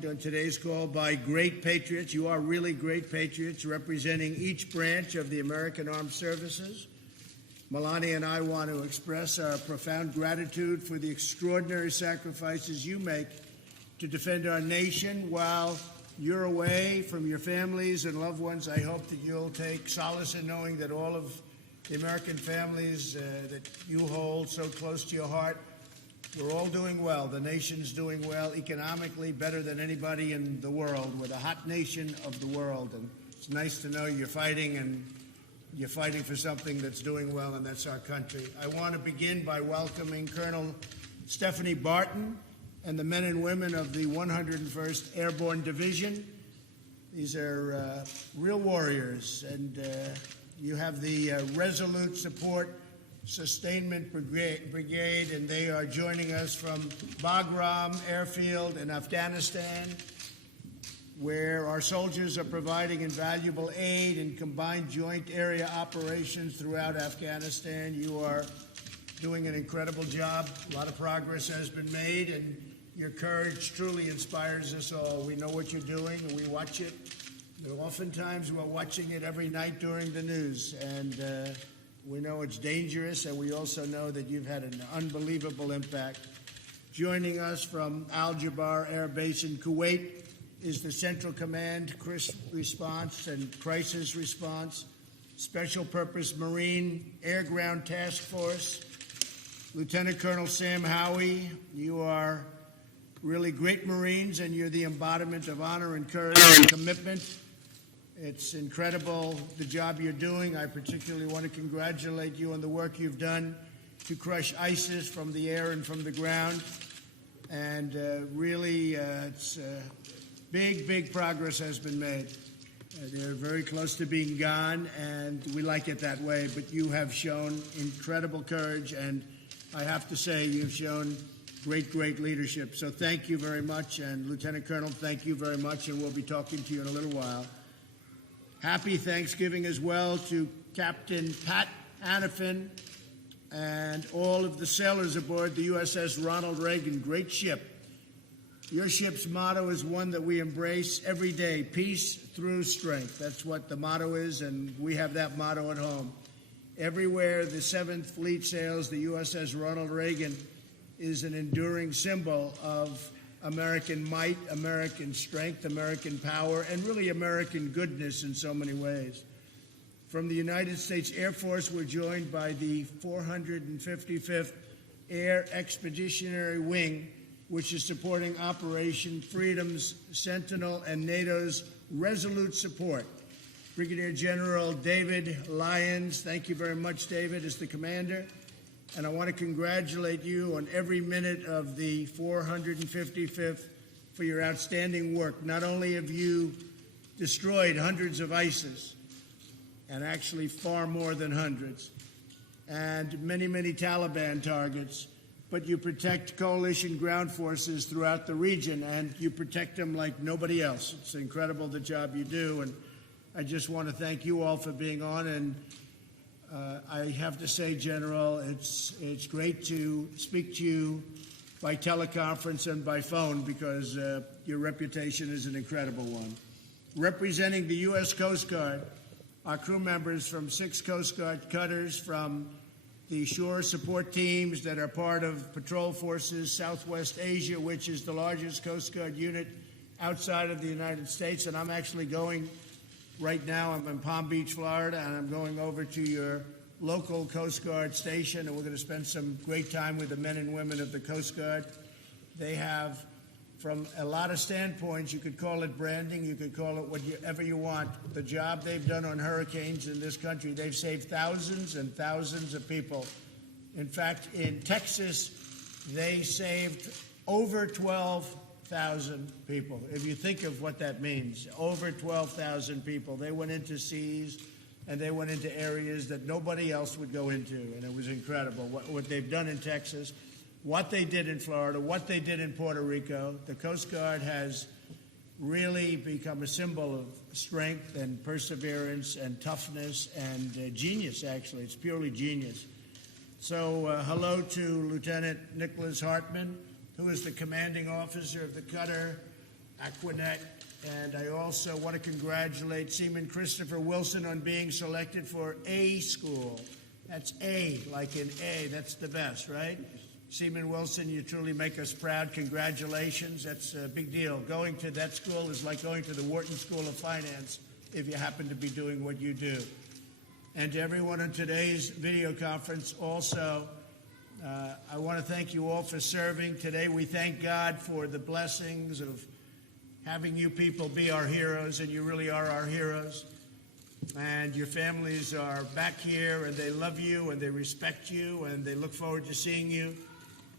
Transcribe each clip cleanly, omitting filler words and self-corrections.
joined on today's call by great patriots. You are really great patriots representing each branch of the American Armed Services. Melania and I want to express our profound gratitude for the extraordinary sacrifices you make to defend our nation while you're away from your families and loved ones. I hope that you'll take solace in knowing that all of the American families that you hold so close to your heart, we're all doing well. The nation's doing well economically, better than anybody in the world. We're the hot nation of the world, and it's nice to know you're fighting, and you're fighting for something that's doing well, and that's our country. I want to begin by welcoming Colonel Stephanie Barton and the men and women of the 101st Airborne Division. These are real warriors, and you have the Resolute Support Sustainment Brigade, and they are joining us from Bagram Airfield in Afghanistan, where our soldiers are providing invaluable aid in combined joint area operations throughout Afghanistan. You are doing an incredible job. A lot of progress has been made, and your courage truly inspires us all. We know what you're doing, and we watch it. Oftentimes, we're watching it every night during the news, and we know it's dangerous, and we also know that you've had an unbelievable impact. Joining us from Al-Jabar Air Base in Kuwait is the Central Command Response and Crisis Response Special Purpose Marine Air Ground Task Force. Lieutenant Colonel Sam Howie, you are really great Marines, and you're the embodiment of honor and courage and commitment. It's incredible the job you're doing. I particularly want to congratulate you on the work you've done to crush ISIS from the air and from the ground. And really, big progress has been made. They're very close to being gone, and we like it that way. But you have shown incredible courage, and I have to say you've shown great leadership. So thank you very much. And Lieutenant Colonel, thank you very much, and we'll be talking to you in a little while. Happy Thanksgiving as well to Captain Pat Hanifin and all of the sailors aboard the USS Ronald Reagan. Great ship. Your ship's motto is one that we embrace every day: peace through strength. That's what the motto is, and we have that motto at home. Everywhere the 7th Fleet sails, the USS Ronald Reagan is an enduring symbol of American might, American strength, American power, and really American goodness in so many ways. From the United States Air Force, we're joined by the 455th Air Expeditionary Wing, which is supporting Operation Freedom's Sentinel and NATO's Resolute Support. Brigadier General David Lyons, thank you very much, David, as the commander. And I want to congratulate you on every minute of the 455th for your outstanding work. Not only have you destroyed hundreds of ISIS, and actually far more than hundreds, and many Taliban targets, but you protect coalition ground forces throughout the region, and you protect them like nobody else. It's incredible the job you do, and I just want to thank you all for being on. And I have to say, General, it's great to speak to you by teleconference and by phone, because your reputation is an incredible one. Representing the U.S. Coast Guard, our crew members from 6 Coast Guard cutters, from the shore support teams that are part of Patrol Forces Southwest Asia, which is the largest Coast Guard unit outside of the United States. And I'm actually going right now. I'm in Palm Beach, Florida, and I'm going over to your local Coast Guard station, and we're going to spend some great time with the men and women of the Coast Guard. They have, from a lot of standpoints, you could call it branding, you could call it whatever you want. The job they've done on hurricanes in this country, they've saved thousands and thousands of people. In fact, in Texas, they saved over 12,000 people. If you think of what that means, over 12,000 people. They went into seas, and they went into areas that nobody else would go into, and it was incredible what they've done in Texas, what they did in Florida, what they did in Puerto Rico. The Coast Guard has really become a symbol of strength and perseverance and toughness and genius, actually. It's purely genius. So hello to Lieutenant Nicholas Hartman, who is the commanding officer of the cutter Aquanet. And I also want to congratulate Seaman Christopher Wilson on being selected for A school. That's A, like in A. That's the best, right? Seaman Wilson, you truly make us proud. Congratulations. That's a big deal. Going to that school is like going to the Wharton School of Finance if you happen to be doing what you do. And to everyone in today's video conference also, I want to thank you all for serving. Today we thank God for the blessings of having you people be our heroes, and you really are our heroes. And your families are back here, and they love you, and they respect you, and they look forward to seeing you,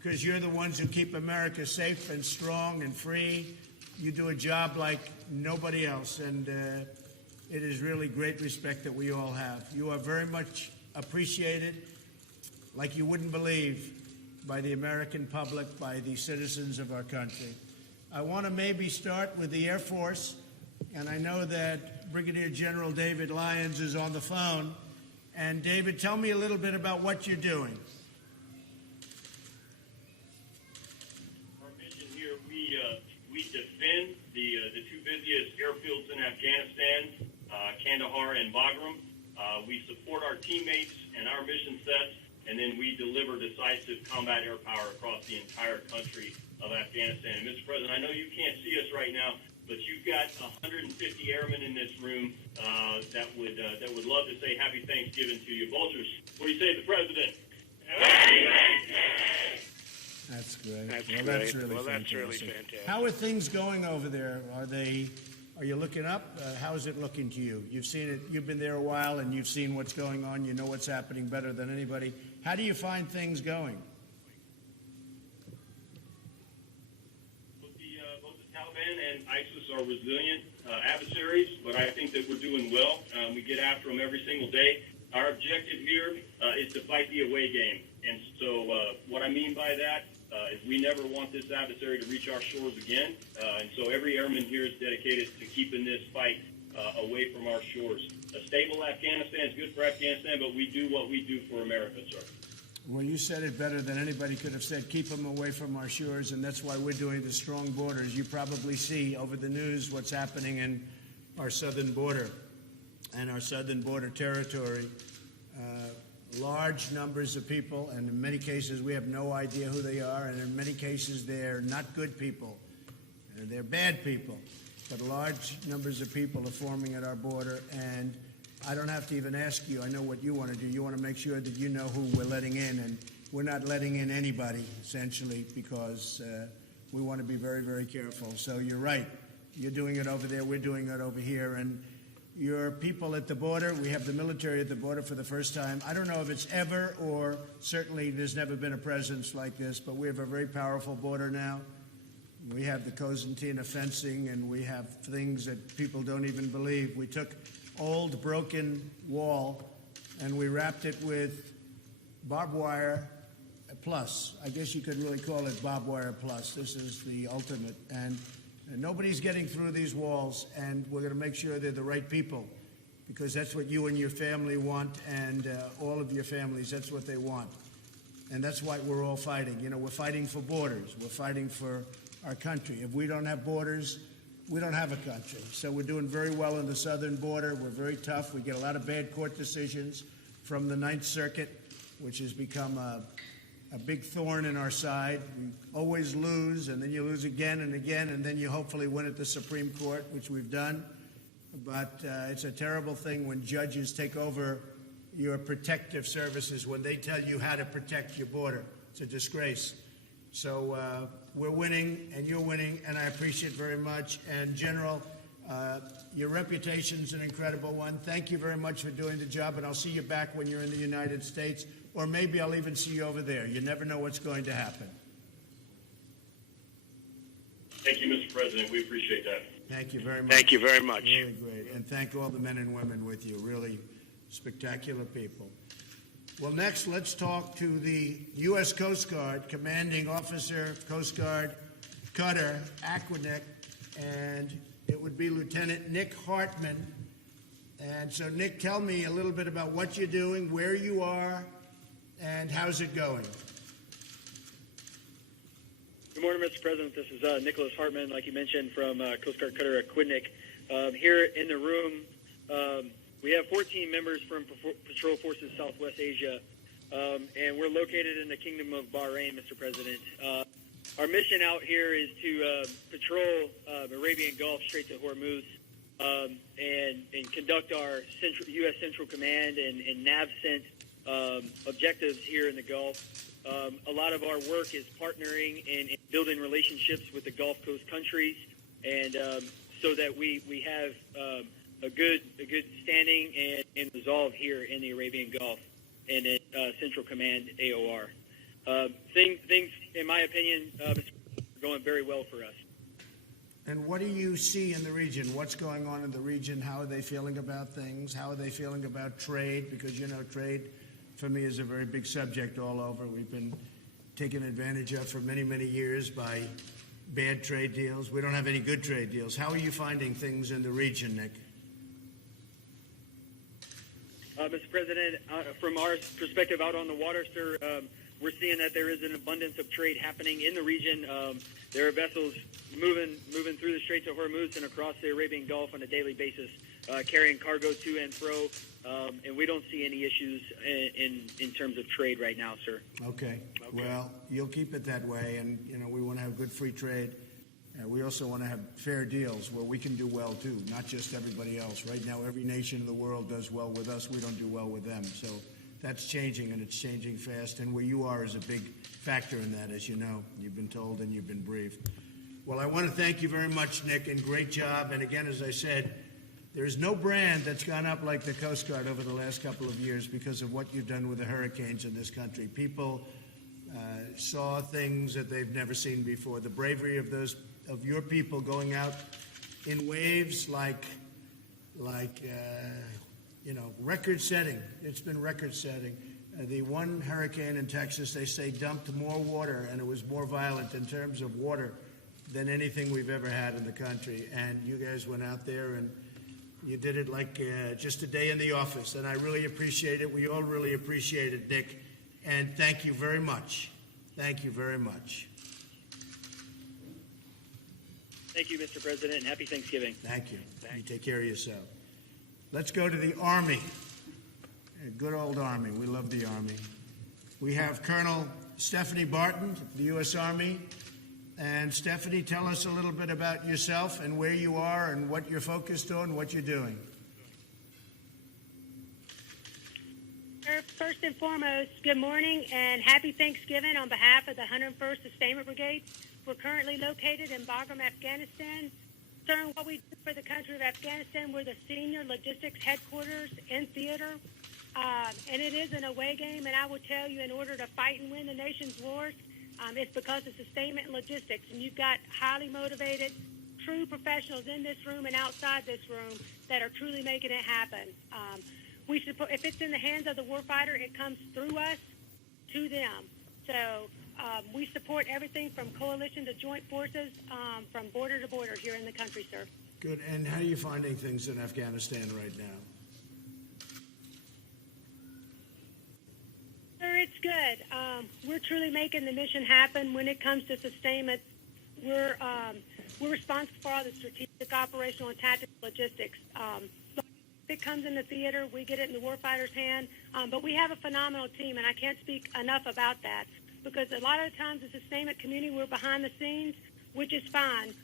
because you're the ones who keep America safe and strong and free. You do a job like nobody else, and it is really great respect that we all have. You are very much appreciated, like you wouldn't believe, by the American public, by the citizens of our country. I want to maybe start with the Air Force, and I know that Brigadier General David Lyons is on the phone. And David, tell me a little bit about what you're doing. Our mission here, we defend the two busiest airfields in Afghanistan, Kandahar and Bagram. We support our teammates and our mission sets, and then we deliver decisive combat air power across the entire country of Afghanistan. And Mr. President, I know you can't see us right now, but you've got 150 airmen in this room that would love to say Happy Thanksgiving to you. Vultures, what do you say to the President? Happy Thanksgiving! That's great. That's really fantastic. How are things going over there? Are you looking up? How is it looking to you? You've seen it. You've been there a while, and you've seen what's going on. You know what's happening better than anybody. How do you find things going? Both the Taliban and ISIS are resilient adversaries, but I think that we're doing well. We get after them every single day. Our objective here is to fight the away game. And so what I mean by that is we never want this adversary to reach our shores again. And so every airman here is dedicated to keeping this fight away from our shores. A stable Afghanistan is good for Afghanistan, but we do what we do for America, sir. Well, you said it better than anybody could have said. Keep them away from our shores, and that's why we're doing the strong borders. You probably see over the news what's happening in our southern border and our southern border territory. Large numbers of people, and in many cases we have no idea who they are, and in many cases they're not good people. They're bad people. But large numbers of people are forming at our border, and I don't have to even ask you. I know what you want to do. You want to make sure that you know who we're letting in, and we're not letting in anybody, essentially, because we want to be very, very careful. So you're right. You're doing it over there. We're doing it over here. And your people at the border, we have the military at the border for the first time. I don't know if it's ever, or certainly there's never been a presence like this, but we have a very powerful border now. We have the Cosentina fencing, and we have things that people don't even believe. We took old broken wall and we wrapped it with barbed wire plus. I guess you could really call it barbed wire plus. This is the ultimate. And nobody's getting through these walls, and we're going to make sure they're the right people, because that's what you and your family want, and all of your families, that's what they want. And that's why we're all fighting. You know, we're fighting for borders. We're fighting for our country. If we don't have borders, we don't have a country. So we're doing very well on the southern border. We're very tough. We get a lot of bad court decisions from the Ninth Circuit, which has become a big thorn in our side. We always lose, and then you lose again and again, and then you hopefully win at the Supreme Court, which we've done. But it's a terrible thing when judges take over your protective services, when they tell you how to protect your border. It's a disgrace. So we're winning, and you're winning, and I appreciate it very much. And General, your reputation's an incredible one. Thank you very much for doing the job, and I'll see you back when you're in the United States, or maybe I'll even see you over there. You never know what's going to happen. Thank you, Mr. President. We appreciate that. Thank you very much. Thank you very much. Really great. And thank all the men and women with you. Really spectacular people. Well, next, let's talk to the U.S. Coast Guard Commanding Officer, Coast Guard Cutter, Aquanet, and it would be Lieutenant Nick Hartman. And so, Nick, tell me a little bit about what you're doing, where you are, and how's it going? Good Good morning, Mr. President. This is Nicholas Hartman, like you mentioned, from Coast Guard Cutter Aquidneck. Here in the room, we have 14 members from Patrol Forces Southwest Asia, and we're located in the Kingdom of Bahrain, Mr. President. Our mission out here is to patrol Arabian Gulf, Straits of Hormuz, and conduct our U.S. Central Command and NAVCENT objectives here in the Gulf. A lot of our work is partnering and building relationships with the Gulf Coast countries, and so that we have a good standing and resolve here in the Arabian Gulf and at Central Command AOR. Things, in my opinion, are going very well for us. And what do you see in the region? What's going on in the region? How are they feeling about things? How are they feeling about trade? Because, trade for me is a very big subject all over. We've been taken advantage of for many, many years by bad trade deals. We don't have any good trade deals. How are you finding things in the region, Nick? Mr. President, from our perspective out on the water, sir, we're seeing that there is an abundance of trade happening in the region. There are vessels moving through the Straits of Hormuz and across the Arabian Gulf on a daily basis, carrying cargo to and fro, and we don't see any issues in terms of trade right now, sir. Okay. Well, you'll keep it that way, and we want to have good free trade. We also want to have fair deals where we can do well too, not just everybody else. Right now, every nation in the world does well with us. We don't do well with them. So that's changing, and it's changing fast. And where you are is a big factor in that, as you know. You've been told and you've been briefed. Well, I want to thank you very much, Nick, and great job. And again, as I said, there's no brand that's gone up like the Coast Guard over the last couple of years because of what you've done with the hurricanes in this country. People saw things that they've never seen before. The bravery of your people going out in waves like record-setting. It's been record-setting. The one hurricane in Texas, they say, dumped more water, and it was more violent in terms of water than anything we've ever had in the country. And you guys went out there, and you did it like just a day in the office, and I really appreciate it. We all really appreciate it, Nick, and thank you very much. Thank you very much. Thank you, Mr. President, and happy Thanksgiving. Thank you. You take care of yourself. Let's go to the Army. Good old Army. We love the Army. We have Colonel Stephanie Barton, the U.S. Army. And Stephanie, tell us a little bit about yourself and where you are and what you're focused on, what you're doing. First and foremost, good morning and happy Thanksgiving on behalf of the 101st Sustainment Brigade. We're currently located in Bagram, Afghanistan. Serving what we do for the country of Afghanistan, we're the senior logistics headquarters in theater. And it is an away game, and I will tell you, in order to fight and win the nation's wars, it's because of sustainment and logistics. And you've got highly motivated, true professionals in this room and outside this room that are truly making it happen. We support, if it's in the hands of the warfighter, it comes through us to them. So we support everything from coalition to joint forces, from border to border here in the country, sir. Good. And how are you finding things in Afghanistan right now? Sir, it's good. We're truly making the mission happen. When it comes to sustainment, we're responsible for all the strategic, operational, and tactical logistics. If it comes in the theater, we get it in the warfighter's hand. But we have a phenomenal team, and I can't speak enough about that, because a lot of the times the sustainment community, we're behind the scenes, which is fine.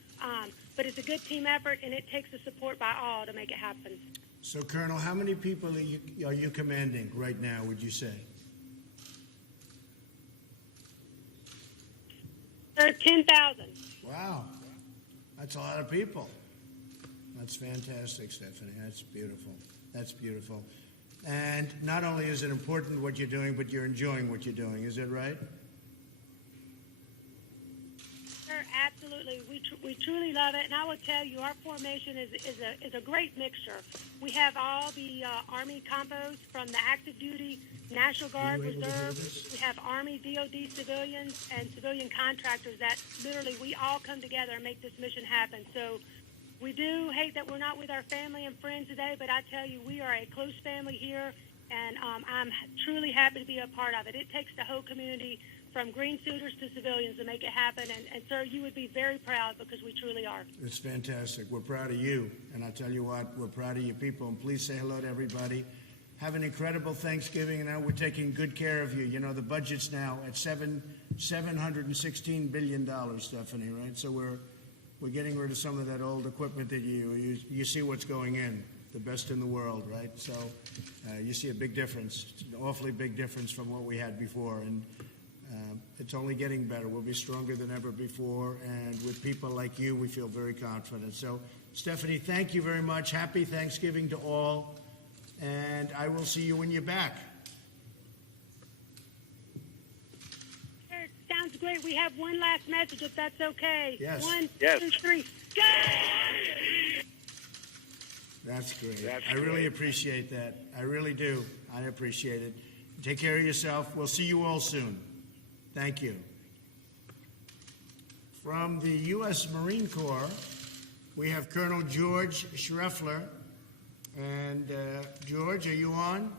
But it's a good team effort, and it takes the support by all to make it happen. So, Colonel, how many people are you commanding right now, would you say? 10,000. Wow. That's a lot of people. That's fantastic, Stephanie. That's beautiful. That's beautiful. And not only is it important what you're doing, but you're enjoying what you're doing. Is that right? Sir, absolutely. We truly love it. And I will tell you, our formation is a great mixture. We have all the Army combos from the active duty, National Guard, Reserve. We have Army, DOD civilians, and civilian contractors that literally we all come together and make this mission happen. So we do hate that we're not with our family and friends today, but I tell you, we are a close family here, and I'm truly happy to be a part of it. It takes the whole community from green suiters to civilians to make it happen. And sir, you would be very proud because we truly are. It's fantastic. We're proud of you. And I tell you what, we're proud of you people. And please say hello to everybody. Have an incredible Thanksgiving. And now we're taking good care of you. You know, the budget's now at $716 billion, Stephanie, right? So we're getting rid of some of that old equipment that you see what's going in, the best in the world, right? So you see a big difference, an awfully big difference from what we had before. And it's only getting better. We'll be stronger than ever before. And with people like you, we feel very confident. So, Stephanie, thank you very much. Happy Thanksgiving to all. And I will see you when you're back. Sounds great. We have one last message, if that's okay. Yes. One, Yes. 2, 3, go! That's great. That's I really great. appreciate that. I really do. I appreciate it. Take care of yourself. We'll see you all soon. Thank you. From the U.S. Marine Corps, we have Colonel George Schreffler. And George, are you on?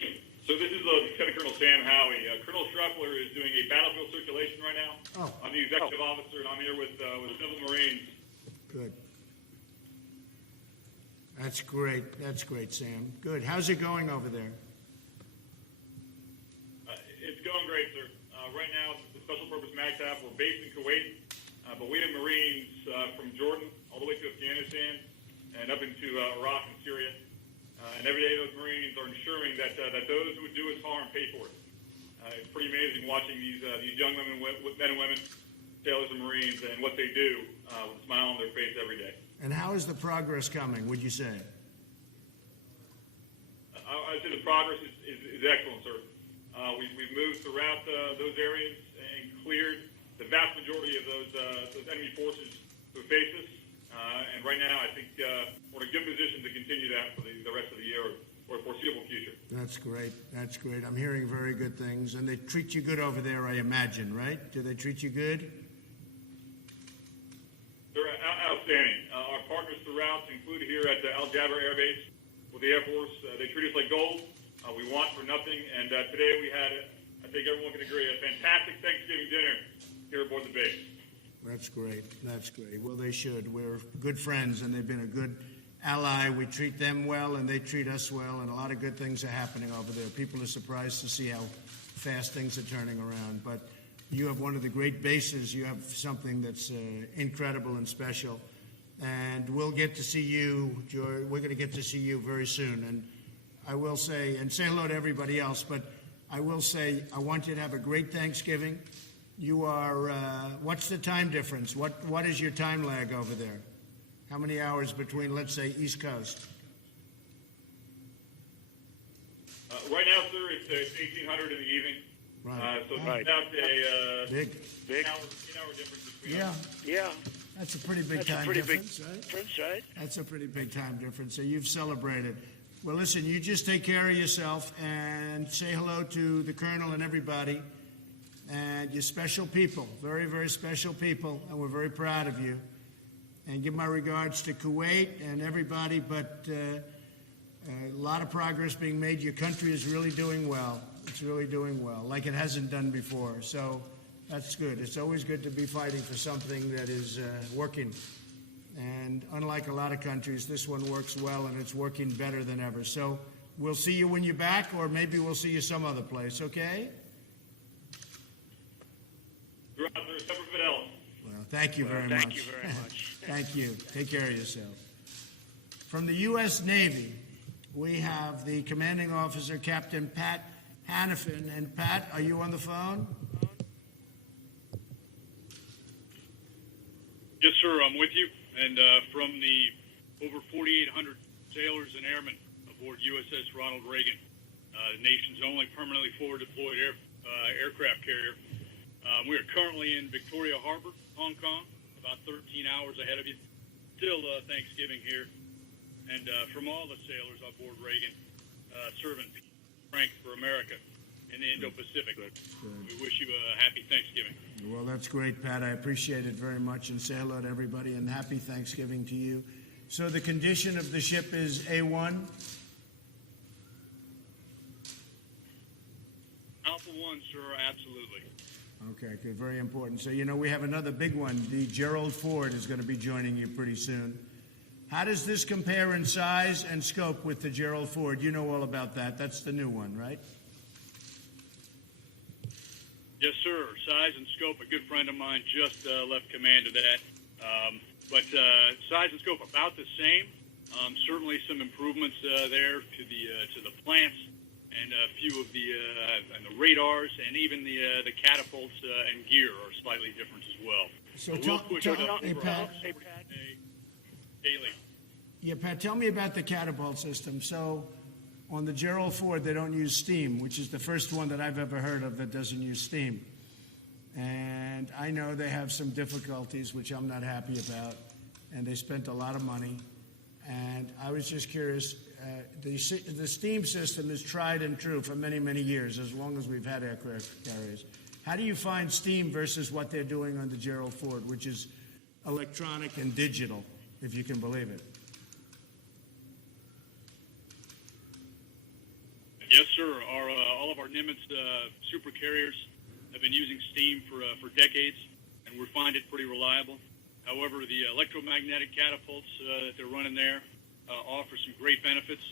So this is Lieutenant Colonel Sam Howie. Colonel Schreffler is doing a battlefield circulation right now. Oh. I'm the executive officer, and I'm here with Civil Marines. Good. That's great. That's great, Sam. Good. How's it going over there? It's going great, sir. Right now, the Special Purpose MAGTF, we're based in Kuwait, but we have Marines from Jordan all the way to Afghanistan and up into Iraq and Syria. And every day those Marines are ensuring that those who would do us harm pay for it. It's pretty amazing watching these young men and women, sailors and Marines, and what they do with a smile on their face every day. And how is the progress coming, would you say? I'd say the progress is excellent, sir. We've moved throughout those areas and cleared the vast majority of those enemy forces who face us. And right now, I think we're in a good position to continue that for the rest of the year or foreseeable future. That's great. That's great. I'm hearing very good things. And they treat you good over there, I imagine, right? Do they treat you good? They're outstanding. Our partners throughout, included here at Al Jaber Air Base with the Air Force, they treat us like gold. We want for nothing. And today we had, I think everyone can agree, a fantastic Thanksgiving dinner here aboard the base. That's great. That's great. Well, they should. We're good friends, and they've been a good ally. We treat them well, and they treat us well, and a lot of good things are happening over there. People are surprised to see how fast things are turning around. But you have one of the great bases. You have something that's incredible and special. And we'll get to see you, George. We're going to get to see you very soon. And I will say, and say hello to everybody else, but I will say I want you to have a great Thanksgiving. You are, what's the time difference? What is your time lag over there? How many hours between, let's say, East Coast? Right now, sir, it's 1800 in the evening. Right. So it's Right. about a Big. 10-hour difference between Yeah, us. Yeah, that's a pretty big that's a time pretty big difference, right? difference, right? That's a pretty big time difference. So you've celebrated. Well, listen, you just take care of yourself and say hello to the Colonel and everybody. And you're special people, very, very special people, and we're very proud of you. And give my regards to Kuwait and everybody, but a lot of progress being made. Your country is really doing well. It's really doing well, like it hasn't done before. So that's good. It's always good to be fighting for something that is working. And unlike a lot of countries, this one works well, and it's working better than ever. So we'll see you when you're back, or maybe we'll see you some other place, okay? You're out there, Semper Fidelis. Well, thank you very much. Thank you very much. Thank you. Take care of yourself. From the U.S. Navy, we have the commanding officer, Captain Pat Hannafin. And Pat, are you on the phone? Yes, sir, I'm with you. And from the over 4,800 sailors and airmen aboard USS Ronald Reagan, the nation's only permanently forward-deployed aircraft carrier. We are currently in Victoria Harbor, Hong Kong, about 13 hours ahead of you. Still Thanksgiving here. And from all the sailors aboard Reagan, serving peace and strength for America in the Indo-Pacific. We wish you a happy Thanksgiving. Well, that's great, Pat. I appreciate it very much, and say hello to everybody, and happy Thanksgiving to you. So the condition of the ship is A1? one, sir, absolutely. Okay, good, very important. So, we have another big one. The Gerald Ford is going to be joining you pretty soon. How does this compare in size and scope with the Gerald Ford? You know all about that. That's the new one, right? Yes, sir. Size and scope. A good friend of mine just left command of that. But size and scope about the same. Certainly some improvements there to the plants and a few of the radars and even the catapults and gear are slightly different as well. So But tell- push tell- it up hey, for Pat. daily. Yeah, Pat, tell me about the catapult system. So, on the Gerald Ford, they don't use steam, which is the first one that I've ever heard of that doesn't use steam. And I know they have some difficulties, which I'm not happy about, and they spent a lot of money. And I was just curious, the steam system is tried and true for many, many years, as long as we've had aircraft carriers. How do you find steam versus what they're doing on the Gerald Ford, which is electronic and digital, if you can believe it? Yes, sir. All of our Nimitz super carriers have been using steam for decades, and we find it pretty reliable. However, the electromagnetic catapults that they're running there offer some great benefits.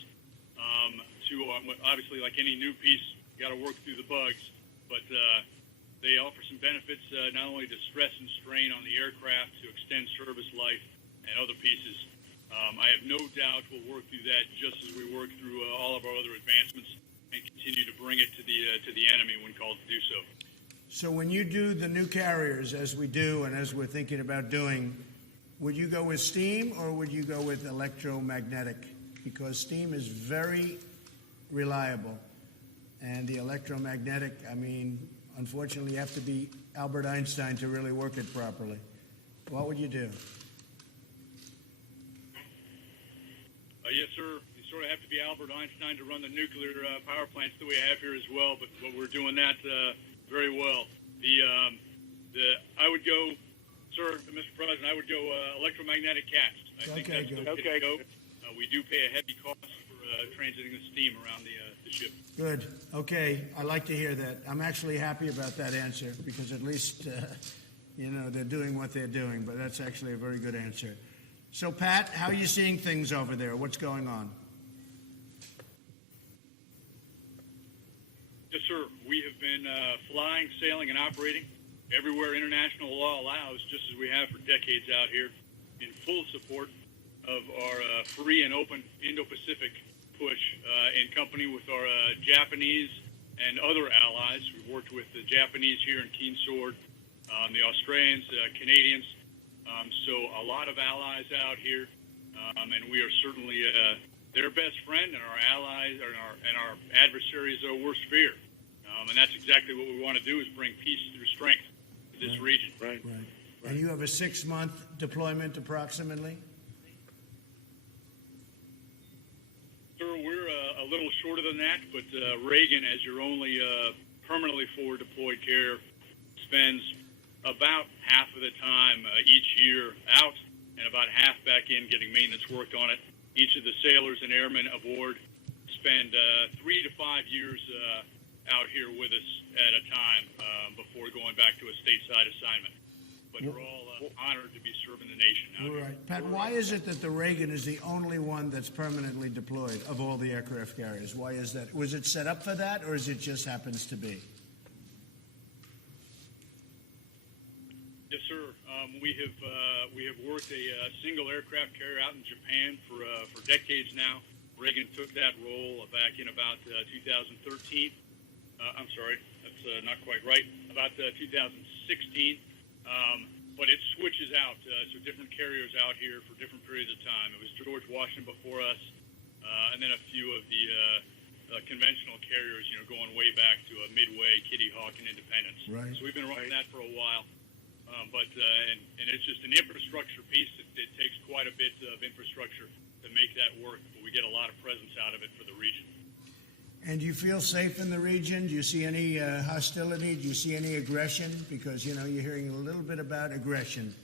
Obviously, like any new piece, you got to work through the bugs, but they offer some benefits not only to stress and strain on the aircraft to extend service life and other pieces. I have no doubt we'll work through that just as we work through all of our other advancements and continue to bring it to the enemy when called to do so. So when you do the new carriers, as we do and as we're thinking about doing, would you go with steam or would you go with electromagnetic? Because steam is very reliable. And the electromagnetic, unfortunately, you have to be Albert Einstein to really work it properly. What would you do? Yes, sir. You sort of have to be Albert Einstein to run the nuclear power plants that we have here as well, but we're doing that very well. I would go, sir, Mr. President, I would go electromagnetic cats. I think Okay, that's good. the way to go. We do pay a heavy cost for transiting the steam around the ship. Good. Okay. I like to hear that. I'm actually happy about that answer because at least, they're doing what they're doing, but that's actually a very good answer. So, Pat, how are you seeing things over there? What's going on? Yes, sir. We have been flying, sailing, and operating everywhere international law allows, just as we have for decades out here, in full support of our free and open Indo-Pacific push in company with our Japanese and other allies. We've worked with the Japanese here in Keen Sword, the Australians, Canadians. So a lot of allies out here, and we are certainly their best friend and our allies and our adversaries' worst fear. And that's exactly what we want to do: is bring peace through strength to this region. Right. And you have a 6-month deployment approximately? Sir, we're a little shorter than that, but Reagan, as your only permanently forward deployed carrier, spends about half of the time each year out and about half back in getting maintenance work on it. Each of the sailors and airmen aboard spend 3 to 5 years out here with us at a time before going back to a stateside assignment. But we're all honored to be serving the nation out here. Right. Pat, why is it that the Reagan is the only one that's permanently deployed of all the aircraft carriers? Why is that? Was it set up for that, or is it just happens to be? Yes, sir. We have worked a single aircraft carrier out in Japan for decades now. Reagan took that role back in about 2013. I'm sorry, that's not quite right. About 2016. But it switches out, so different carriers out here for different periods of time. It was George Washington before us, and then a few of the conventional carriers, going way back to Midway, Kitty Hawk, and Independence. Right. So we've been running that for a while. But it's just an infrastructure piece. It takes quite a bit of infrastructure to make that work, but we get a lot of presence out of it for the region. And do you feel safe in the region? Do you see any hostility? Do you see any aggression? Because, you're hearing a little bit about aggression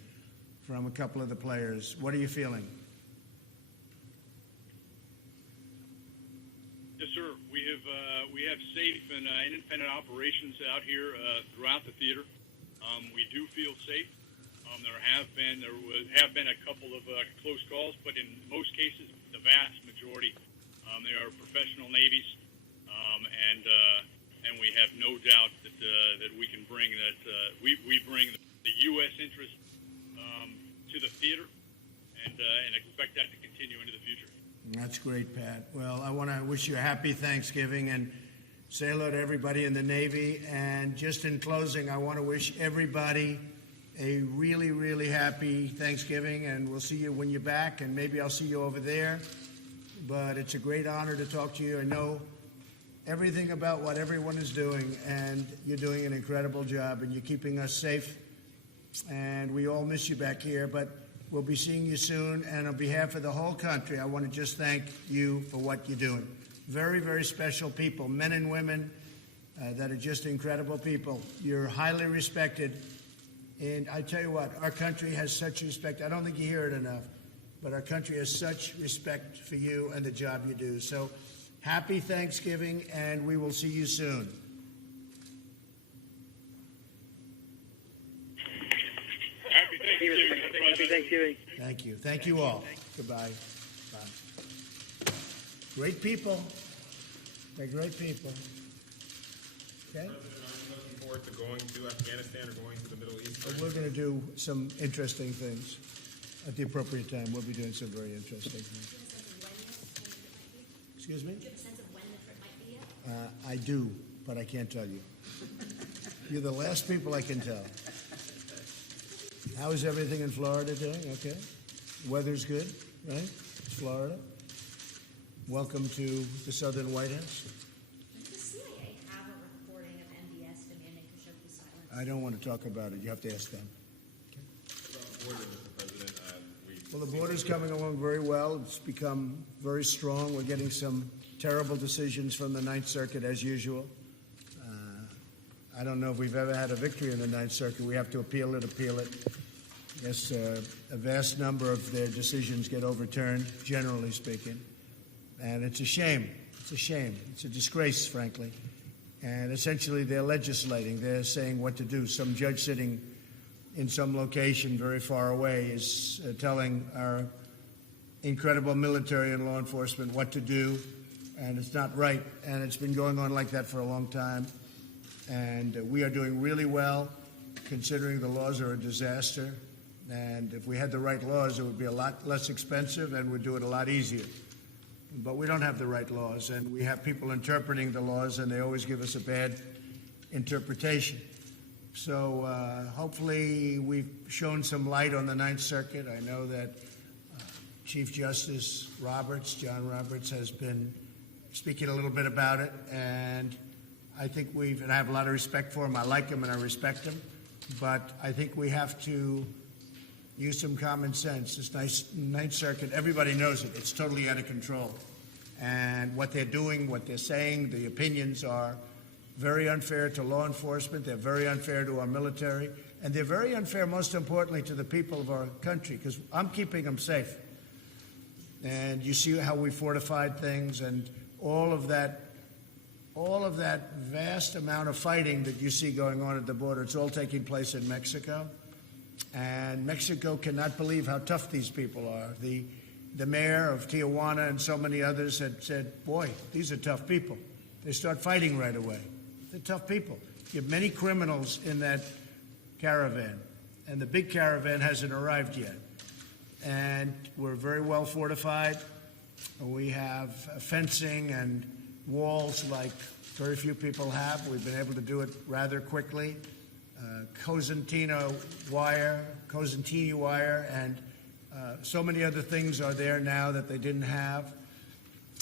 from a couple of the players. What are you feeling? Yes, sir. We we have safe and independent operations out here throughout the theater. We do feel safe. There have been a couple of close calls, but in most cases, the vast majority, they are professional navies, and we have no doubt that we can bring we bring the U.S. interest to the theater, and expect that to continue into the future. That's great, Pat. Well, I want to wish you a happy Thanksgiving and say hello to everybody in the Navy. And just in closing, I want to wish everybody a really, really happy Thanksgiving. And we'll see you when you're back, and maybe I'll see you over there. But it's a great honor to talk to you. I know everything about what everyone is doing, and you're doing an incredible job, and you're keeping us safe. And we all miss you back here, but we'll be seeing you soon. And on behalf of the whole country, I want to just thank you for what you're doing. Very, very special people, men and women that are just incredible people. You're highly respected. And I tell you what, our country has such respect. I don't think you hear it enough, but our country has such respect for you and the job you do. So happy Thanksgiving, and we will see you soon. Happy Thanksgiving. Happy Thanksgiving. Thank you. Thank you all. Goodbye. Bye. Great people. They're great people. Okay? President, are you looking forward to going to Afghanistan or going to the Middle East? But we're going to do some interesting things at the appropriate time. We'll be doing some very interesting things. Excuse me? Do you have a sense of when the trip might be yet? I do, but I can't tell you. You're the last people I can tell. How is everything in Florida doing? Okay. Weather's good, right? It's Florida. Welcome to the Southern White House. Does the CIA have a recording of MBS demanding Khashoggi's silence? I don't want to talk about it. You have to ask them. About the border, Mr. President, Well, the border's coming along very well. It's become very strong. We're getting some terrible decisions from the Ninth Circuit, as usual. I don't know if we've ever had a victory in the Ninth Circuit. We have to appeal it. Yes, a vast number of their decisions get overturned, generally speaking. And it's a shame. It's a shame. It's a disgrace, frankly. And essentially, they're legislating. They're saying what to do. Some judge sitting in some location very far away is telling our incredible military and law enforcement what to do, and it's not right. And it's been going on like that for a long time. And we are doing really well, considering the laws are a disaster. And if we had the right laws, it would be a lot less expensive and would do it a lot easier. But we don't have the right laws, and we have people interpreting the laws, and they always give us a bad interpretation. So hopefully we've shown some light on the Ninth Circuit. I know that Chief Justice Roberts, John Roberts, has been speaking a little bit about it, and I think and I have a lot of respect for him. I like him and I respect him, but I think we have to use some common sense. This Ninth Circuit, everybody knows it. It's totally out of control. And what they're doing, what they're saying, the opinions are very unfair to law enforcement. They're very unfair to our military. And they're very unfair, most importantly, to the people of our country, because I'm keeping them safe. And you see how we fortified things, and all of that vast amount of fighting that you see going on at the border, it's all taking place in Mexico. And Mexico cannot believe how tough these people are. The mayor of Tijuana and so many others had said, boy, these are tough people. They start fighting right away. They're tough people. You have many criminals in that caravan, and the big caravan hasn't arrived yet. And we're very well fortified. We have fencing and walls like very few people have. We've been able to do it rather quickly. Cosentino wire, and so many other things are there now that they didn't have.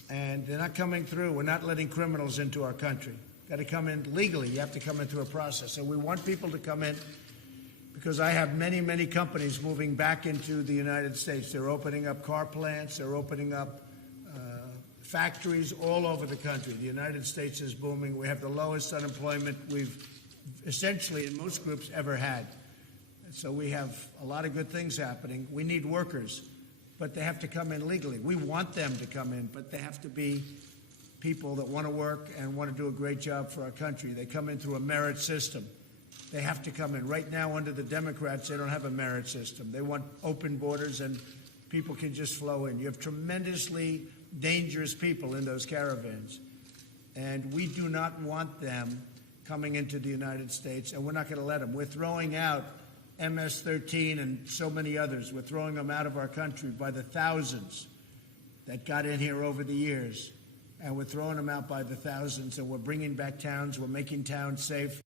And they're not coming through. We're not letting criminals into our country. Got to come in legally. You have to come in through a process. So we want people to come in because I have many, many companies moving back into the United States. They're opening up car plants. They're opening up factories all over the country. The United States is booming. We have the lowest unemployment we've essentially in most groups ever had. So we have a lot of good things happening. We need workers, but they have to come in legally. We want them to come in, but they have to be people that want to work and want to do a great job for our country. They come in through a merit system. They have to come in. Right now, under the Democrats, they don't have a merit system. They want open borders and people can just flow in. You have tremendously dangerous people in those caravans. And we do not want them coming into the United States, and we're not going to let them. We're throwing out MS-13 and so many others. We're throwing them out of our country by the thousands that got in here over the years. And we're throwing them out by the thousands, and we're bringing back towns. We're making towns safe.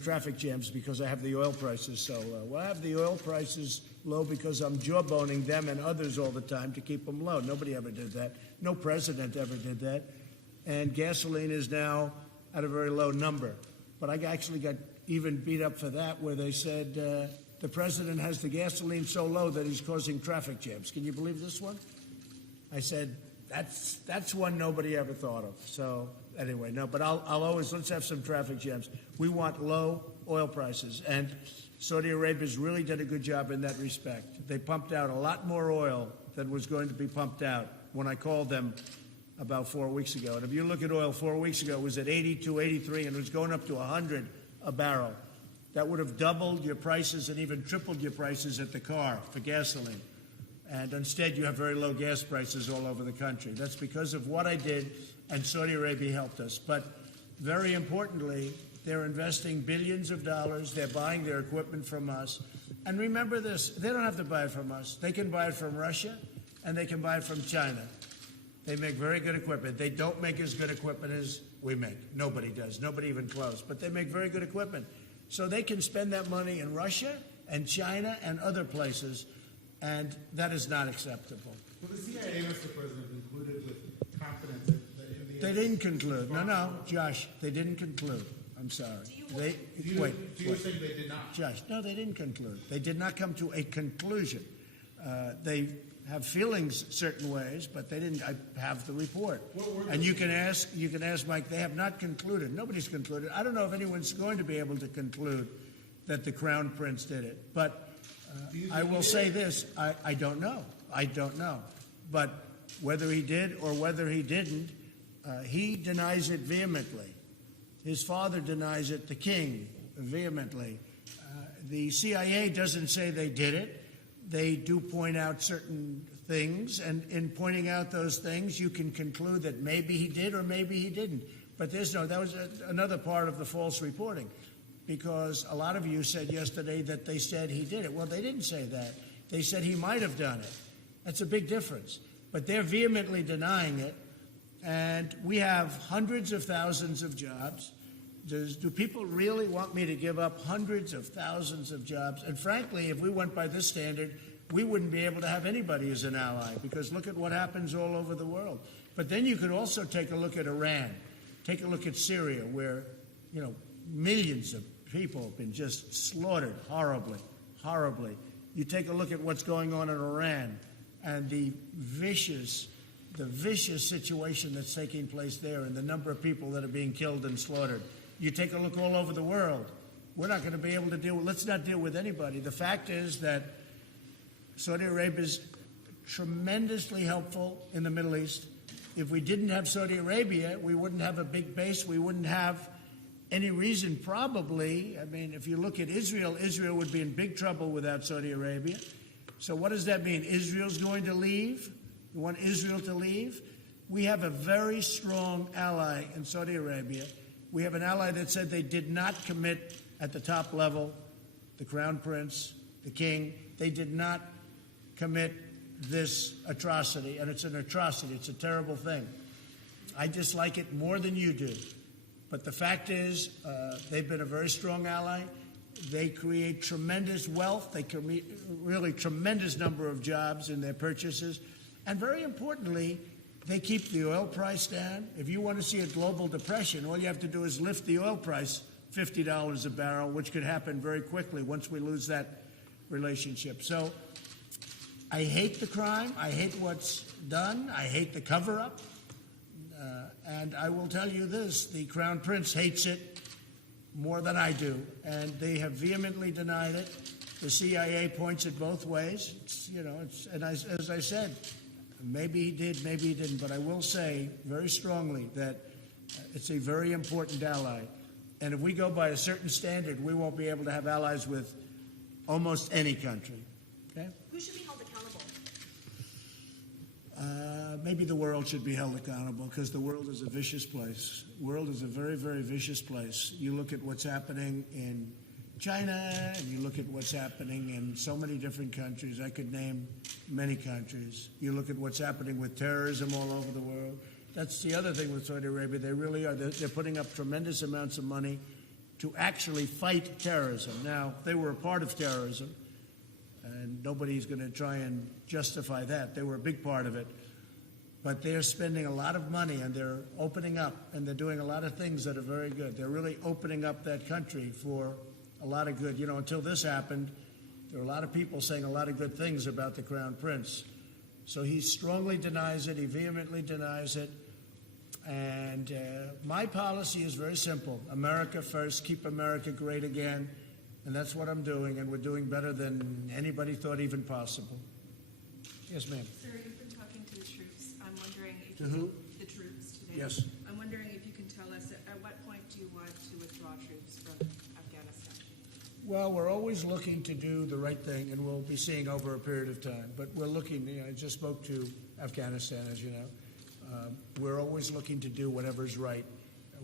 Traffic jams because I have the oil prices so low. Well, I have the oil prices low because I'm jawboning them and others all the time to keep them low. Nobody ever did that. No president ever did that. And gasoline is now at a very low number. But I actually got even beat up for that, where they said the president has the gasoline so low that he's causing traffic jams. Can you believe this one? I said, that's one nobody ever thought of. So anyway, no, but I'll always, let's have some traffic jams. We want low oil prices, and Saudi Arabia's really did a good job in that respect. They pumped out a lot more oil than was going to be pumped out when I called them about 4 weeks ago. And if you look at oil 4 weeks ago, it was at 82, 83, and it was going up to 100 a barrel. That would have doubled your prices and even tripled your prices at the car for gasoline. And instead, you have very low gas prices all over the country. That's because of what I did, and Saudi Arabia helped us. But very importantly, they're investing billions of dollars. They're buying their equipment from us. And remember this, they don't have to buy it from us. They can buy it from Russia, and they can buy it from China. They make very good equipment. They don't make as good equipment as we make. Nobody does. Nobody even close. But they make very good equipment. So they can spend that money in Russia and China and other places, and that is not acceptable. Well, the CIA, Mr. President, concluded with confidence that India... They didn't conclude. No, Josh, they didn't conclude. I'm sorry. Do you think they did not? Josh, no, they didn't conclude. They did not come to a conclusion. They have feelings certain ways, but they didn't have the report. And you can ask Mike, they have not concluded. Nobody's concluded. I don't know if anyone's going to be able to conclude that the Crown Prince did it. But I will say this, I don't know. I don't know. But whether he did or whether he didn't, he denies it vehemently. His father denies it, the king, vehemently. The CIA doesn't say they did it. They do point out certain things, and in pointing out those things, you can conclude that maybe he did or maybe he didn't. But that was another part of the false reporting, because a lot of you said yesterday that they said he did it. Well, they didn't say that. They said he might have done it. That's a big difference. But they're vehemently denying it, And we have hundreds of thousands of jobs. Do people really want me to give up hundreds of thousands of jobs? And frankly, if we went by this standard, we wouldn't be able to have anybody as an ally, because look at what happens all over the world. But then you could also take a look at Iran, take a look at Syria, where, millions of people have been just slaughtered horribly, horribly. You take a look at what's going on in Iran and the vicious situation that's taking place there and the number of people that are being killed and slaughtered. You take a look all over the world. We're not going to be able to let's not deal with anybody. The fact is that Saudi Arabia is tremendously helpful in the Middle East. If we didn't have Saudi Arabia, we wouldn't have a big base. We wouldn't have any reason, probably. I mean, if you look at Israel, Israel would be in big trouble without Saudi Arabia. So what does that mean? Israel's going to leave? You want Israel to leave? We have a very strong ally in Saudi Arabia. We have an ally that said they did not commit at the top level, the Crown Prince, the King. They did not commit this atrocity, and it's an atrocity. It's a terrible thing. I dislike it more than you do. But the fact is, they've been a very strong ally. They create tremendous wealth. They create really tremendous number of jobs in their purchases. And very importantly, they keep the oil price down. If you want to see a global depression, all you have to do is lift the oil price $50 a barrel, which could happen very quickly once we lose that relationship. So I hate the crime. I hate what's done. I hate the cover-up. And I will tell you this, the Crown Prince hates it more than I do, and they have vehemently denied it. The CIA points it both ways. As I said, maybe he did, maybe he didn't, but I will say very strongly that it's a very important ally. And if we go by a certain standard, we won't be able to have allies with almost any country. Okay? Who should be held accountable? Maybe the world should be held accountable, because the world is a vicious place. The world is a very, very vicious place. You look at what's happening in China, and you look at what's happening in so many different countries. I could name many countries. You look at what's happening with terrorism all over the world. That's the other thing with Saudi Arabia. They really are. They're putting up tremendous amounts of money to actually fight terrorism. Now, they were a part of terrorism, and nobody's going to try and justify that. They were a big part of it. But they're spending a lot of money, and they're opening up, and they're doing a lot of things that are very good. They're really opening up that country for a lot of good. Until this happened, there were a lot of people saying a lot of good things about the Crown Prince. So he strongly denies it. He vehemently denies it. And my policy is very simple. America first. Keep America great again. And that's what I'm doing, and we're doing better than anybody thought even possible. Yes, ma'am. Sir, you've been talking to the troops. I'm wondering if To who? The troops today. Yes. I'm wondering if you can tell us at what point do you want to withdraw troops from Afghanistan? Well, we're always looking to do the right thing, and we'll be seeing over a period of time. But we're looking, I just spoke to Afghanistan, as you know. We're always looking to do whatever's right.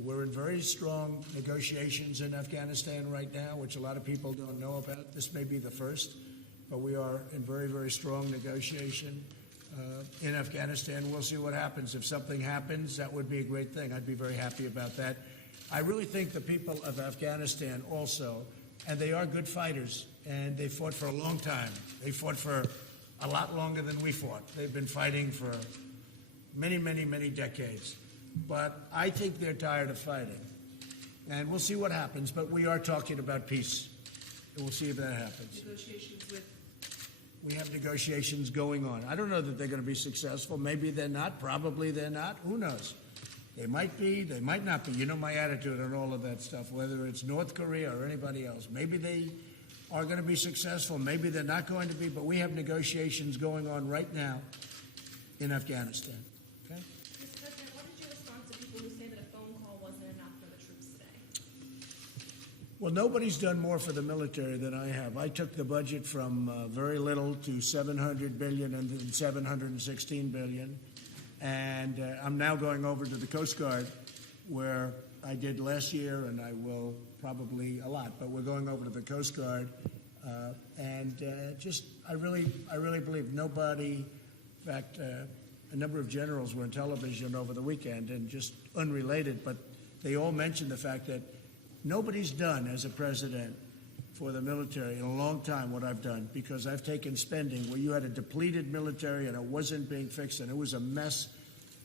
We're in very strong negotiations in Afghanistan right now, which a lot of people don't know about. This may be the first, but we are in very, very strong negotiation in Afghanistan. We'll see what happens. If something happens, that would be a great thing. I'd be very happy about that. I really think the people of Afghanistan also, and they are good fighters, and they fought for a long time. They fought for a lot longer than we fought. They've been fighting for many, many, many decades. But I think they're tired of fighting. And we'll see what happens, but we are talking about peace. And we'll see if that happens. Negotiations with? We have negotiations going on. I don't know that they're going to be successful. Maybe they're not. Probably they're not. Who knows? They might be. They might not be. You know my attitude on all of that stuff, whether it's North Korea or anybody else. Maybe they are going to be successful. Maybe they're not going to be. But we have negotiations going on right now in Afghanistan. Okay? Mr. President, what is your response to people who say that a phone call wasn't enough for the troops today? Well, nobody's done more for the military than I have. I took the budget from very little to $700 billion and then $716 billion. And I'm now going over to the Coast Guard, where I did last year, and I will probably a lot. But we're going over to the Coast Guard, I really believe nobody. In fact, a number of generals were on television over the weekend, and just unrelated, but they all mentioned the fact that nobody's done as a president for the military in a long time what I've done, because I've taken spending where you had a depleted military and it wasn't being fixed and it was a mess,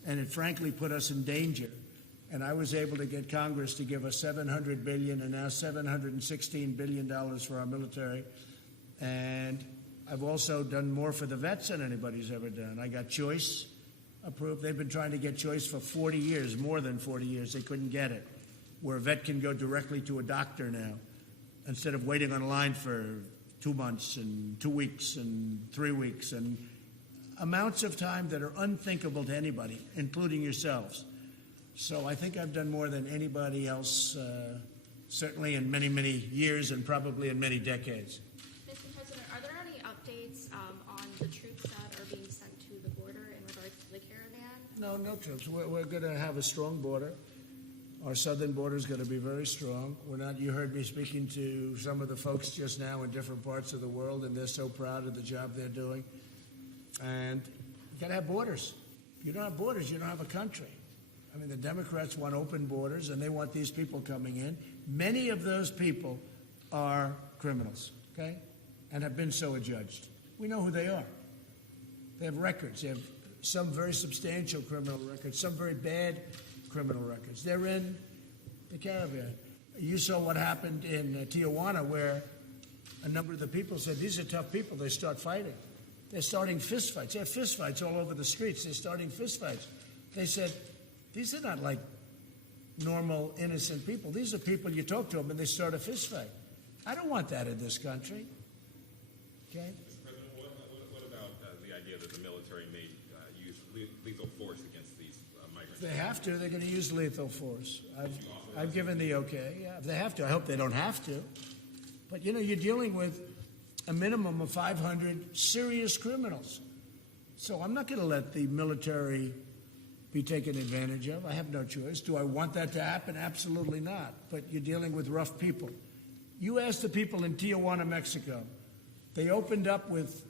and it frankly put us in danger. And I was able to get Congress to give us $700 billion and now $716 billion for our military. And I've also done more for the vets than anybody's ever done. I got choice approved. They've been trying to get choice for 40 years, more than 40 years. They couldn't get it. Where a vet can go directly to a doctor now, instead of waiting on line for 2 months and 2 weeks and 3 weeks, and amounts of time that are unthinkable to anybody, including yourselves. So I think I've done more than anybody else, certainly in many, many years and probably in many decades. Mr. President, are there any updates on the troops that are being sent to the border in regards to the caravan? No, no troops. We're going to have a strong border. Our southern border is going to be very strong. We're not. You heard me speaking to some of the folks just now in different parts of the world, and they're so proud of the job they're doing. And you got to have borders. If you don't have borders, you don't have a country. I mean, the Democrats want open borders, and they want these people coming in. Many of those people are criminals, okay, and have been so adjudged. We know who they are. They have records. They have some very substantial criminal records, some very bad criminal records. They're in the caravan. You saw what happened in Tijuana, where a number of the people said, these are tough people. They start fighting. They're starting fistfights. They have fistfights all over the streets. They're starting fistfights. They said, these are not like normal, innocent people. These are people, you talk to them and they start a fistfight. I don't want that in this country. Okay? Mr. President, what about the idea that the military may use lethal force against these migrants? If they have to, they're going to use lethal force. I've given the okay. Yeah, if they have to. I hope they don't have to. But, you know, you're dealing with a minimum of 500 serious criminals. So I'm not going to let the military be taken advantage of. I have no choice. Do I want that to happen? Absolutely not. But you're dealing with rough people. You ask the people in Tijuana, Mexico. They opened up with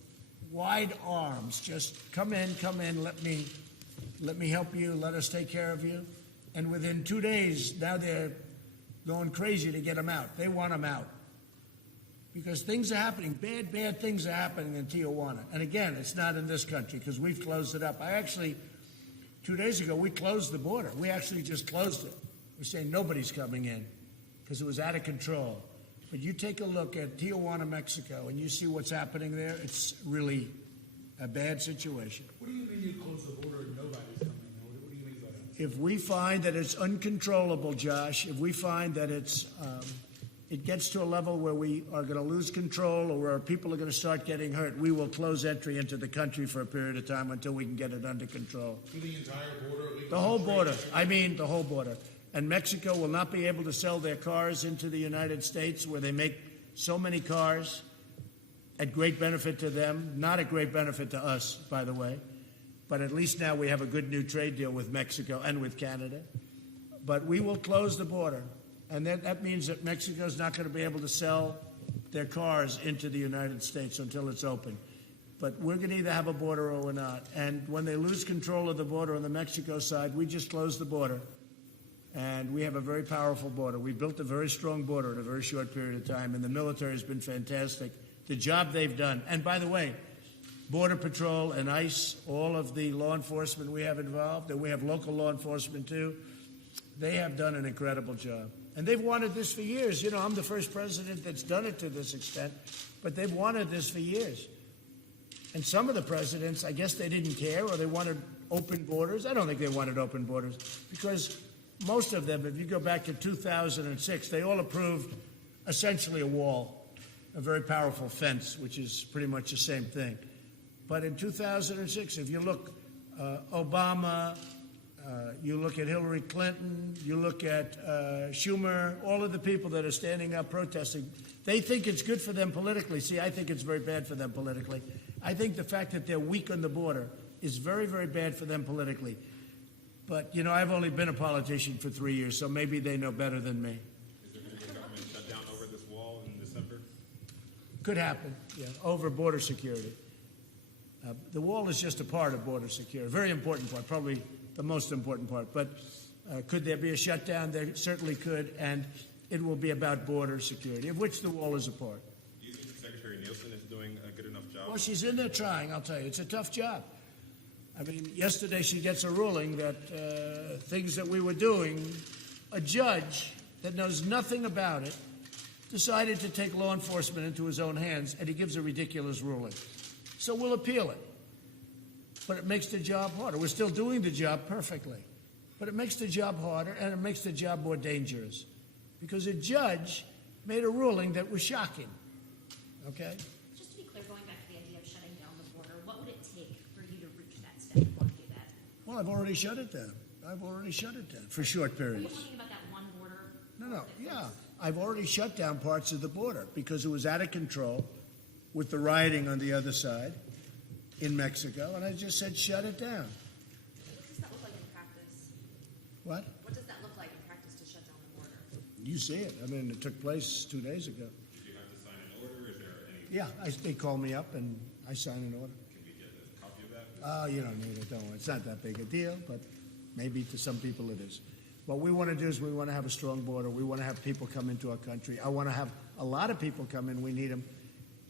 wide arms. Just come in, let me help you, let us take care of you. And within 2 days, now they're going crazy to get them out. They want them out. Because things are happening, bad things are happening in Tijuana. And again, it's not in this country because we've closed it up. 2 days ago, we closed the border. We actually just closed it. We're saying nobody's coming in because it was out of control. But you take a look at Tijuana, Mexico, and you see what's happening there. It's really a bad situation. What do you mean you close the border and nobody's coming in? What do you mean by that? If we find that it's uncontrollable, Josh, if we find that it gets to a level where we are going to lose control or where people are going to start getting hurt, we will close entry into the country for a period of time until we can get it under control. To the entire border? The whole border. I mean the whole border. And Mexico will not be able to sell their cars into the United States where they make so many cars at great benefit to them, not at great benefit to us, by the way. But at least now we have a good new trade deal with Mexico and with Canada. But we will close the border. And that means that Mexico's not going to be able to sell their cars into the United States until it's open. But we're going to either have a border or we're not. And when they lose control of the border on the Mexico side, we just close the border. And we have a very powerful border. We built a very strong border in a very short period of time, and the military has been fantastic. The job they've done. And by the way, Border Patrol and ICE, all of the law enforcement we have involved, and we have local law enforcement too, they have done an incredible job. And they've wanted this for years. You know, I'm the first president that's done it to this extent, but they've wanted this for years. And some of the presidents, I guess they didn't care, or they wanted open borders. I don't think they wanted open borders, because most of them, if you go back to 2006, they all approved essentially a wall, a very powerful fence, which is pretty much the same thing. But in 2006, if you look, Obama, you look at Hillary Clinton, you look at Schumer, all of the people that are standing up protesting, they think it's good for them politically. See, I think it's very bad for them politically. I think the fact that they're weak on the border is very, very bad for them politically. But, you know, I've only been a politician for 3 years, so maybe they know better than me. Is there going to be a government shutdown over this wall in December? Could happen, yeah, over border security. The wall is just a part of border security, a very important part, probably the most important part. But could there be a shutdown? There certainly could, and it will be about border security, of which the wall is a part. Do you think Secretary Nielsen is doing a good enough job? Well, she's in there trying, I'll tell you. It's a tough job. I mean, yesterday she gets a ruling that things that we were doing, a judge that knows nothing about it decided to take law enforcement into his own hands, and he gives a ridiculous ruling. So we'll appeal it. But it makes the job harder. We're still doing the job perfectly. But it makes the job harder, and it makes the job more dangerous. Because a judge made a ruling that was shocking. Okay? Just to be clear, going back to the idea of shutting down the border, what would it take for you to reach that step and want to do that? Well, I've already shut it down. For short Are you periods. talking about that one border? No, yeah. I've already shut down parts of the border because it was out of control with the rioting on the other side in Mexico, and I just said shut it down. What does that look like in practice? What? What does that look like in practice to shut down the border? You see it. I mean, it took place 2 days ago. Do you have to sign an order? Is there any? Yeah, they called me up and I signed an order. Can we get a copy of that? Oh, you don't need it, don't worry. It's not that big a deal, but maybe to some people it is. What we want to do is we want to have a strong border. We want to have people come into our country. I want to have a lot of people come in. We need them.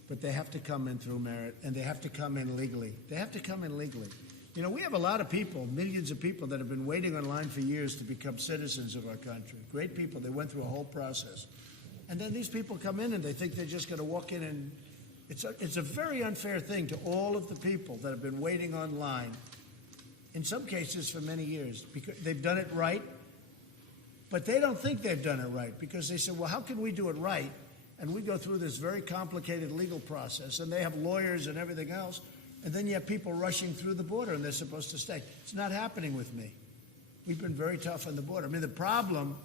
But they have to come in through merit, and they have to come in legally. They have to come in legally. You know, we have a lot of people, millions of people that have been waiting online for years to become citizens of our country. Great people. They went through a whole process. And then these people come in and they think they're just going to walk in and it's a very unfair thing to all of the people that have been waiting online, in some cases for many years, because they've done it right, but they don't think they've done it right because they say, well, how can we do it right? And we go through this very complicated legal process, and they have lawyers and everything else, and then you have people rushing through the border, and they're supposed to stay. It's not happening with me. We've been very tough on the border. I mean, the problem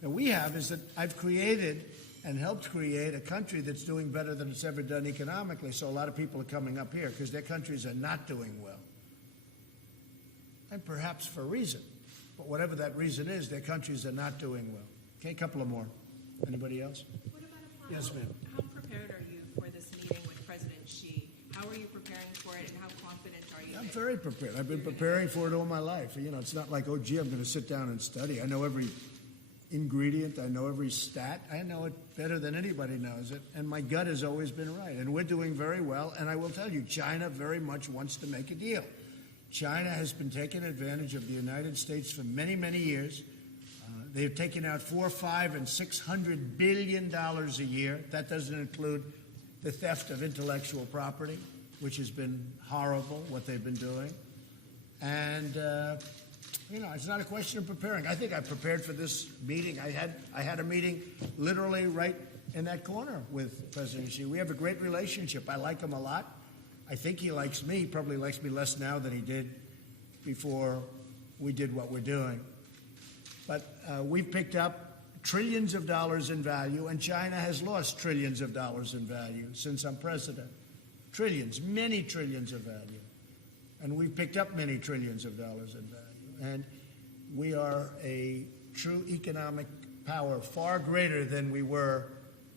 that we have is that I've created and helped create a country that's doing better than it's ever done economically, so a lot of people are coming up here because their countries are not doing well. And perhaps for a reason. But whatever that reason is, their countries are not doing well. Okay, a couple of more. Anybody else? What about Yes, ma'am. How prepared are you for this meeting with President Xi? How are you preparing for it, and how confident are you? I'm very prepared. I've been preparing for it all my life. You know, it's not like, oh, gee, I'm going to sit down and study. I know every ingredient. I know every stat. I know it better than anybody knows it. And my gut has always been right. And we're doing very well. And I will tell you, China very much wants to make a deal. China has been taking advantage of the United States for many, many years. They have taken out $400, $500, and $600 billion a year. That doesn't include the theft of intellectual property, which has been horrible, what they've been doing. And, you know, it's not a question of preparing. I think I prepared for this meeting. I had a meeting literally right in that corner with President Xi. We have a great relationship. I like him a lot. I think he likes me. He probably likes me less now than he did before we did what we're doing. But we've picked up trillions of dollars in value, and China has lost trillions of dollars in value since I'm president. Trillions, many trillions of value. And we've picked up many trillions of dollars in value. And we are a true economic power, far greater than we were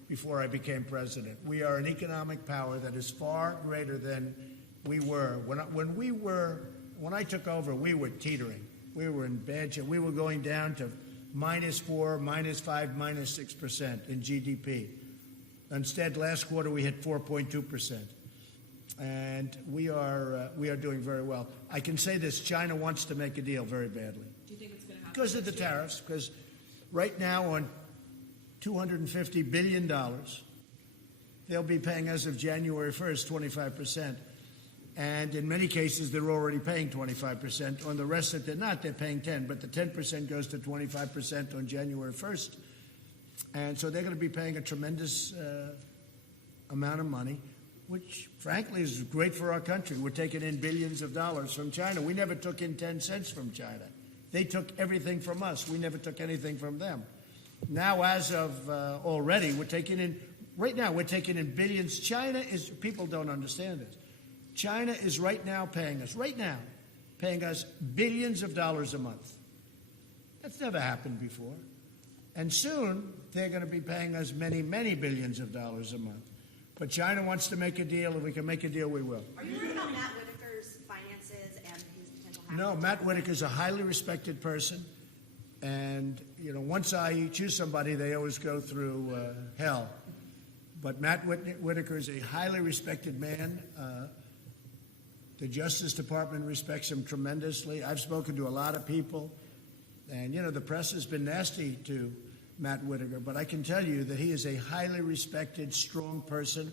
before I became president. We are an economic power that is far greater than we were. When I took over, we were teetering. We were in bad shape. We were going down to -4, -5, -6% in GDP. Instead, last quarter we hit 4.2%, and we are doing very well. I can say this: China wants to make a deal very badly. Do you think it's going to happen? Because of the tariffs. Because right now on $250 billion, they'll be paying as of January 1st 25%. And in many cases, they're already paying 25%. On the rest that they're not, they're paying 10%. But the 10% goes to 25% on January 1st. And so they're going to be paying a tremendous amount of money, which, frankly, is great for our country. We're taking in billions of dollars from China. We never took in 10 cents from China. They took everything from us. We never took anything from them. Now, as of already, we're taking in billions. China is, people don't understand this. China is right now paying us billions of dollars a month. That's never happened before. And soon, they're going to be paying us many, many billions of dollars a month. But China wants to make a deal. If we can make a deal, we will. Are you worried about Matt No, Matt Whitaker's a highly respected person, and, you know, once I choose somebody, they always go through hell. But Matt Whitaker is a highly respected man. The Justice Department respects him tremendously. I've spoken to a lot of people, and, you know, the press has been nasty to Matt Whitaker, but I can tell you that he is a highly respected, strong person,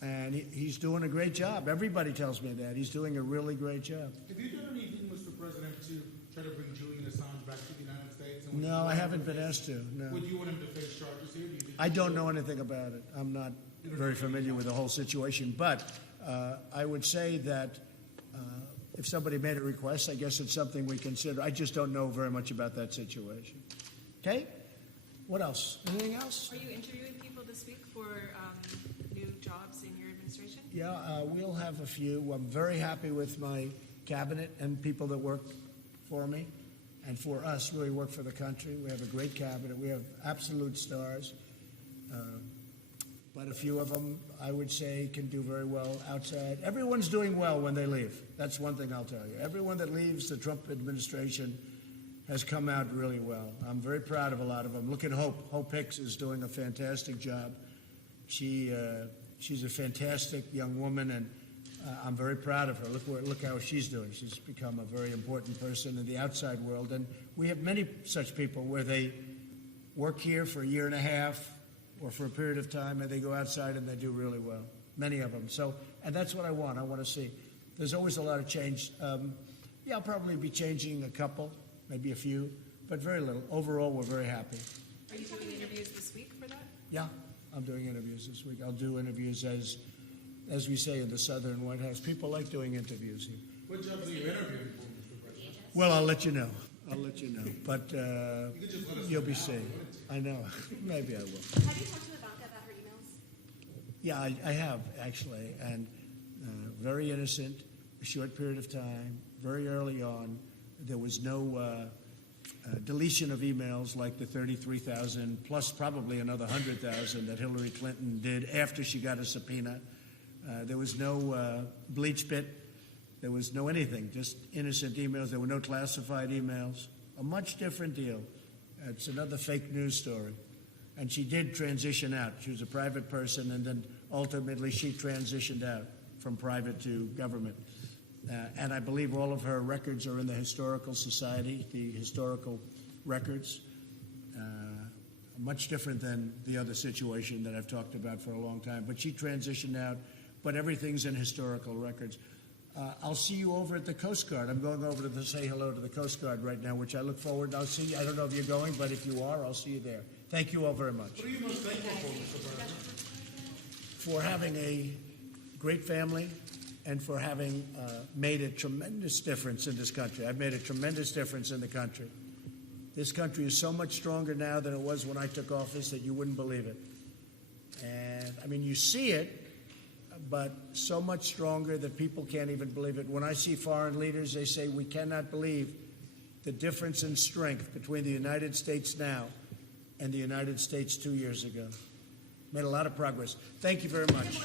and he's doing a great job. Everybody tells me that. He's doing a really great job. Have you done anything, Mr. President, to try to bring Julian Assange back to the United States? And No, I haven't been asked to, no. Would you want him to face charges here? Do you think I don't know anything about it. I'm not very familiar with the whole situation, but I would say that if somebody made a request, I guess it's something we consider. I just don't know very much about that situation. Okay? What else? Anything else? Are you interviewing people this week for new jobs in your administration? Yeah, we'll have a few. I'm very happy with my cabinet and people that work for me and for us, really work for the country. We have a great cabinet. We have absolute stars. But a few of them, I would say, can do very well outside. Everyone's doing well when they leave. That's one thing I'll tell you. Everyone that leaves the Trump administration has come out really well. I'm very proud of a lot of them. Look at Hope. Hope Hicks is doing a fantastic job. She's a fantastic young woman, and I'm very proud of her. Look how she's doing. She's become a very important person in the outside world. And we have many such people where they work here for a year and a half or for a period of time, and they go outside and they do really well. Many of them. So, and that's what I want. I want to see. There's always a lot of change. Yeah, I'll probably be changing a couple, maybe a few, but very little. Overall, we're very happy. Are you doing interviews this week for that? Yeah, I'm doing interviews this week. I'll do interviews as we say in the Southern White House. People like doing interviews here. What jobs are you interviewing for, Mr. President? Well, I'll let you know. But you'll be seeing. I know. Maybe I will. Have you talked to Ivanka about her emails? Yeah, I have, actually. And very innocent, a short period of time, very early on. There was no deletion of emails like the 33,000 plus probably another 100,000 that Hillary Clinton did after she got a subpoena. There was no bleach bit. There was no anything, just innocent emails. There were no classified emails. A much different deal. It's another fake news story. And she did transition out. She was a private person, and then ultimately she transitioned out from private to government. And I believe all of her records are in the Historical Society, the historical records. Much different than the other situation that I've talked about for a long time. But she transitioned out, but everything's in historical records. I'll see you over at the Coast Guard. I'm going over to say hello to the Coast Guard right now, which I look forward to. I'll see you. I don't know if you're going, but if you are, I'll see you there. Thank you all very much. What are you most thankful for, Mr. President? For having a great family and for having made a tremendous difference in this country. I've made a tremendous difference in the country. This country is so much stronger now than it was when I took office that you wouldn't believe it. And, I mean, you see it, but so much stronger that people can't even believe it. When I see foreign leaders, they say, we cannot believe the difference in strength between the United States now and the United States 2 years ago. Made a lot of progress. Thank you very much.